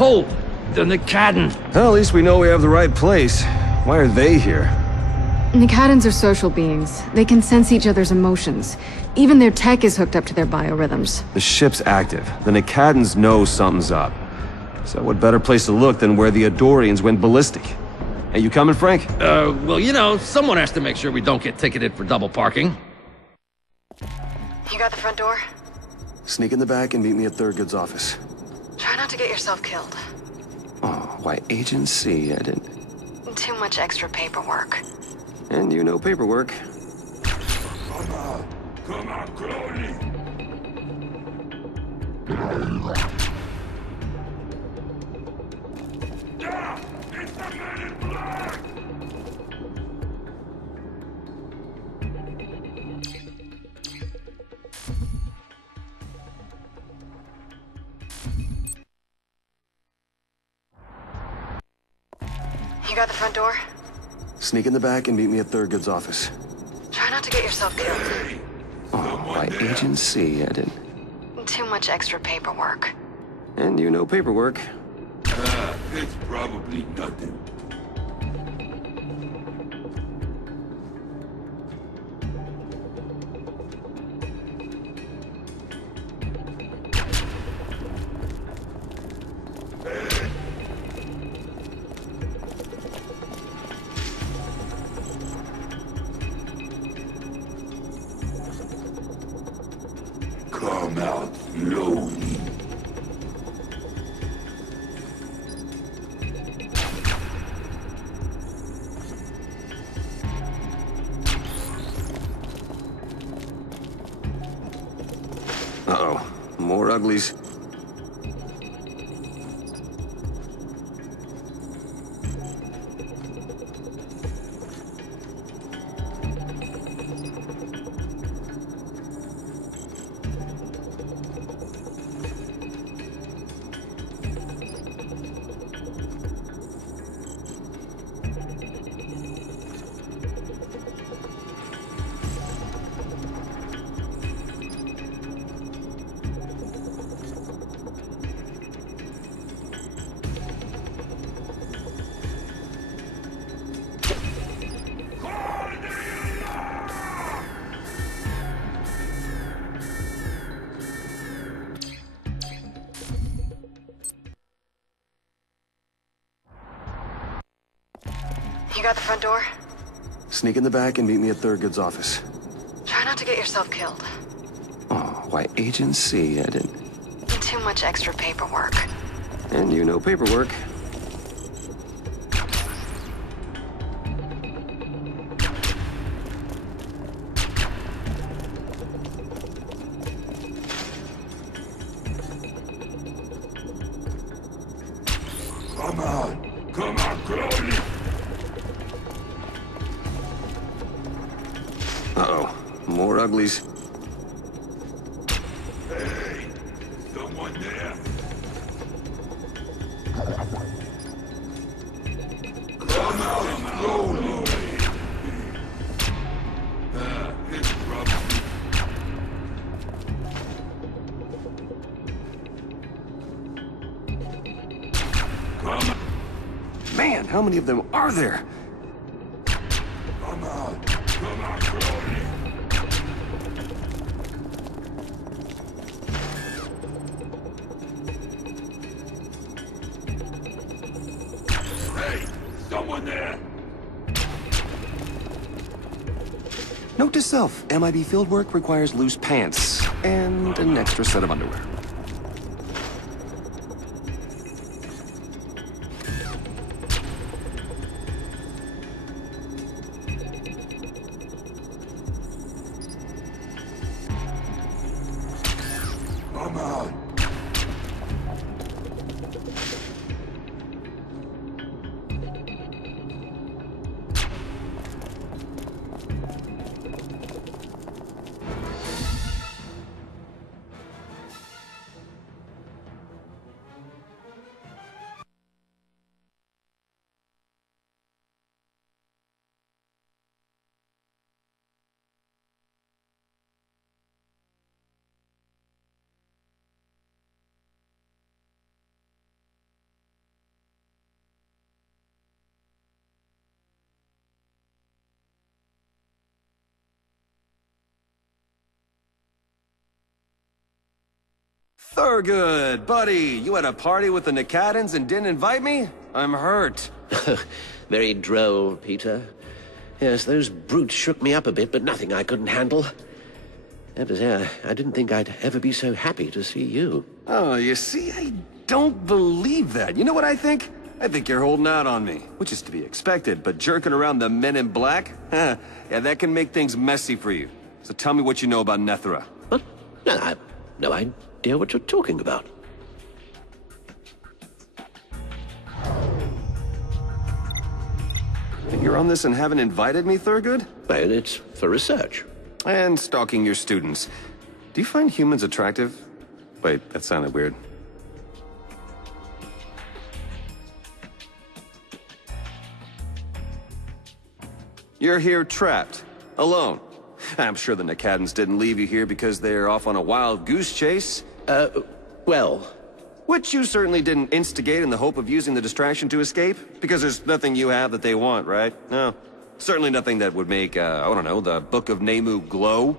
Hold! The Nakadan! Well, at least we know we have the right place. Why are they here? Nakadans are social beings. They can sense each other's emotions. Even their tech is hooked up to their biorhythms. The ship's active. The Nakadans know something's up. So what better place to look than where the Adorians went ballistic? Hey, you coming, Frank? Well, you know, someone has to make sure we don't get ticketed for double parking. You got the front door? Sneak in the back and meet me at Thurgood's office. Try not to get yourself killed. Oh, why Agent C, I didn't... Too much extra paperwork. And you know paperwork. Come on, Crowley! Yeah! It's the man in black! You got the front door? Sneak in the back and meet me at Thurgood's office. Try not to get yourself killed. Hey! Oh, why Agent C, I didn't... Too much extra paperwork. And you know paperwork. It's probably nothing. Come out slowly. Uh-oh. More uglies. You got the front door? Sneak in the back and meet me at Thurgood's office. Try not to get yourself killed. Oh, why Agent C, I didn't... Too much extra paperwork. And you know paperwork. Come on, Crowley! Uh-oh. More uglies. Hey, someone there? Come out slowly! It's rough. Come on! Man, how many of them are there? Come on, Crowley! Hey, someone there! Note to self, MIB fieldwork requires loose pants and an extra set of underwear. Come on! Thurgood, buddy, you had a party with the Nicadans and didn't invite me? I'm hurt. Very droll, Peter. Yes, those brutes shook me up a bit, but nothing I couldn't handle. I didn't think I'd ever be so happy to see you. Oh, you see, I don't believe that. You know what I think? I think you're holding out on me, which is to be expected, but jerking around the men in black? Yeah, that can make things messy for you. So tell me what you know about Nethra. What? No, I have no idea what you're talking about. You're on this and haven't invited me, Thurgood? Well, it's for research. And stalking your students. Do you find humans attractive? Wait, that sounded weird. You're here trapped, alone. I'm sure the Nicadans didn't leave you here because they're off on a wild goose chase. Well... Which you certainly didn't instigate in the hope of using the distraction to escape? Because there's nothing you have that they want, right? No. Certainly nothing that would make, I don't know, the Book of Nemu glow.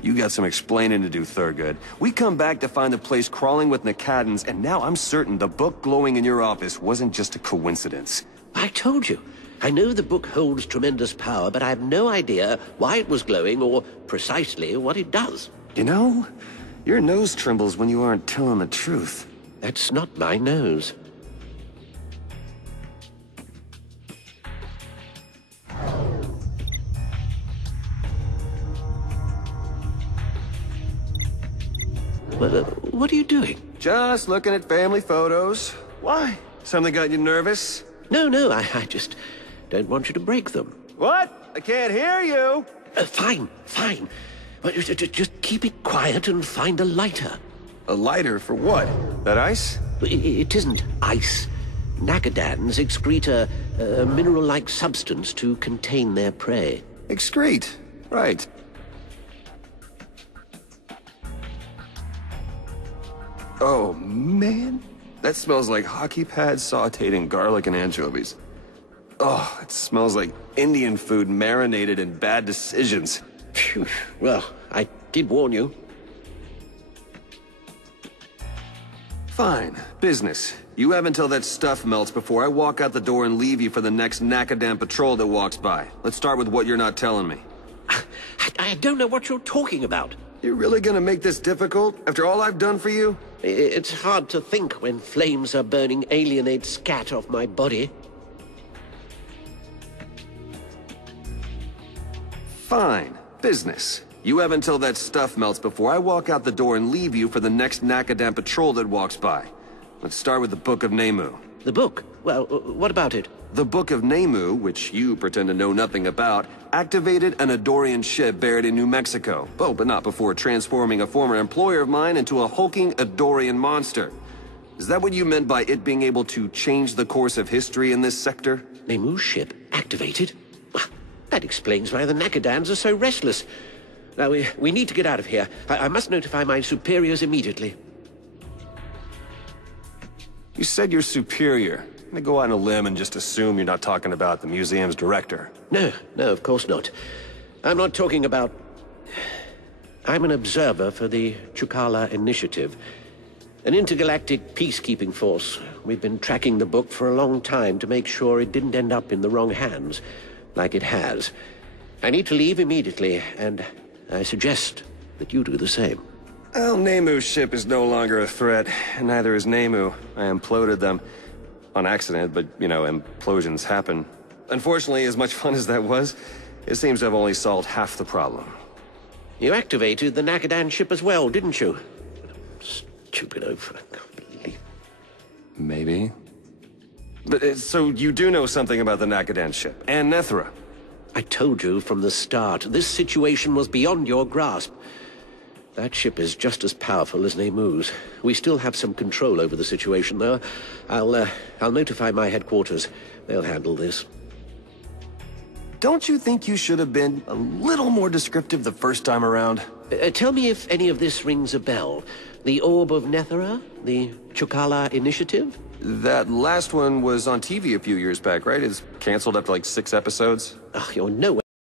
You got some explaining to do, Thurgood. We come back to find the place crawling with Nicadans, and now I'm certain the book glowing in your office wasn't just a coincidence. I told you. I know the book holds tremendous power, but I have no idea why it was glowing or precisely what it does. You know, your nose trembles when you aren't telling the truth. That's not my nose. What are you doing? Just looking at family photos. Why? Something got you nervous? No, I just don't want you to break them. What? I can't hear you! Fine. But just keep it quiet and find a lighter. A lighter for what? That ice? It isn't ice. Nicadans excrete a mineral-like substance to contain their prey. Excrete. Right. Oh, man. That smells like hockey pads sauteed in garlic and anchovies. Oh, it smells like Indian food marinated in bad decisions. Phew. Well, I did warn you. Fine. Business. You have until that stuff melts before I walk out the door and leave you for the next Nacadan patrol that walks by. Let's start with what you're not telling me. I don't know what you're talking about. You're really gonna make this difficult, after all I've done for you? It's hard to think when flames are burning alienate scat off my body. Fine. Business. You have until that stuff melts before I walk out the door and leave you for the next Nacadan patrol that walks by. Let's start with the Book of Nemu. The book? Well, what about it? The Book of Nemu, which you pretend to know nothing about, activated an Adorian ship buried in New Mexico. Oh, but not before transforming a former employer of mine into a hulking Adorian monster. Is that what you meant by it being able to change the course of history in this sector? Nemu's ship activated? Well, that explains why the Nacadans are so restless. Now, we need to get out of here. I must notify my superiors immediately. You said you're superior. I'm gonna go out on a limb and just assume you're not talking about the museum's director. No, of course not. I'm not talking about... I'm an observer for the Chukala Initiative, an intergalactic peacekeeping force. We've been tracking the book for a long time to make sure it didn't end up in the wrong hands, like it has. I need to leave immediately, and I suggest that you do the same. Well, Nemu's ship is no longer a threat, and neither is Nemu. I imploded them. On accident, but, you know, implosions happen. Unfortunately, as much fun as that was, it seems to have only solved half the problem. You activated the Nacadan ship as well, didn't you? Stupid over. I can't believe. Maybe. But, so you do know something about the Nacadan ship, and Nethra? I told you from the start, this situation was beyond your grasp. That ship is just as powerful as Nemu's. We still have some control over the situation, though. I'll notify my headquarters. They'll handle this. Don't you think you should have been a little more descriptive the first time around? Tell me if any of this rings a bell. The Orb of Nethra? The Chukala Initiative? That last one was on TV a few years back, right? It's canceled after like 6 episodes. Ugh, you're no